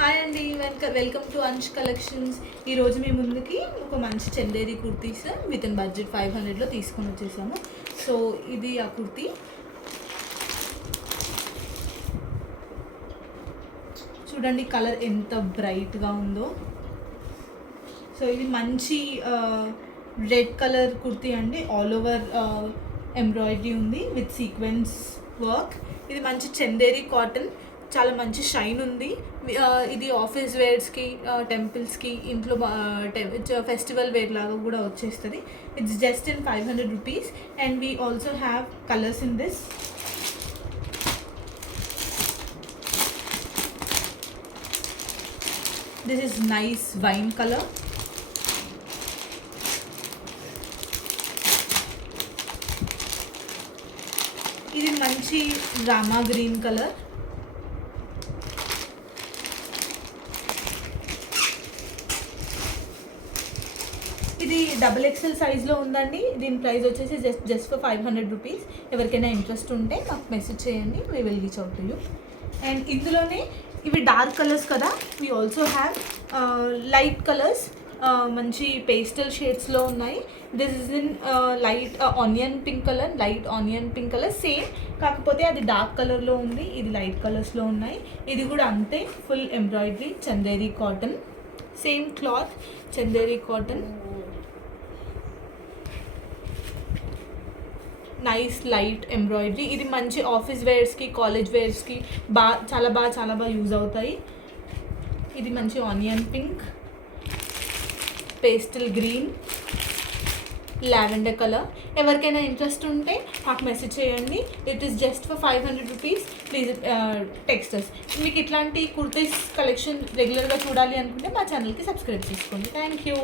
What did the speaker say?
హాయ్ అండి, welcome to Ansh కలెక్షన్స్. ఈరోజు మీ ముందుకి ఒక మంచి Chanderi kurtis with in budget 500లో తీసుకొని వచ్చేసాము. సో ఇది ఆ కుర్తీ. చూడండి కలర్ ఎంత బ్రైట్గా ఉందో. సో ఇది మంచి రెడ్ కలర్ కుర్తీ అండి. ఆల్ ఓవర్ ఎంబ్రాయిడరీ ఉంది విత్ సీక్వెన్స్ వర్క్. ఇది మంచి చందేరి కాటన్, చాలా మంచి షైన్ ఉంది. ఇది ఆఫీస్ వేర్స్కి, టెంపుల్స్కి, ఇంట్లో ఫెస్టివల్ వేర్ లాగా కూడా వచ్చేస్తుంది. It's just in 500 rupees and we also have colours in this. This is nice wine colour. ఇది మంచి రామా గ్రీన్ కలర్. ఇది XXL సైజ్లో ఉందండి. దీని ప్రైస్ వచ్చేసి జస్ట్ ఫర్ 500 రూపీస్. ఎవరికైనా ఇంట్రెస్ట్ ఉంటే మాకు మెసేజ్ చేయండి, we will reach out to you. And ఇందులోనే ఇవి డార్క్ కలర్స్ కదా, we also have light colours. మంచి పేస్టల్ షేడ్స్లో ఉన్నాయి. This is in light onion pink colour, light onion pink colour same, కాకపోతే అది డార్క్ కలర్లో ఉంది, ఇది లైట్ కలర్స్లో ఉన్నాయి. ఇది కూడా అంతే, full embroidery Chanderi cotton, same cloth Chanderi cotton. Nice light embroidery. ఇది మంచి ఆఫీస్ వేర్స్కి, కాలేజ్ వేర్స్కి చాలా బాగా యూజ్ అవుతాయి. ఇది మంచి onion pink, pastel green, lavender colour. ఎవరికైనా ఇంట్రెస్ట్ ఉంటే మాకు మెసేజ్ చేయండి. It is just for 500 rupees. Please text us. మీకు ఇట్లాంటి కుర్తీస్ కలెక్షన్ రెగ్యులర్గా చూడాలి అనుకుంటే మా ఛానల్కి సబ్స్క్రైబ్ చేసుకోండి. Thank you.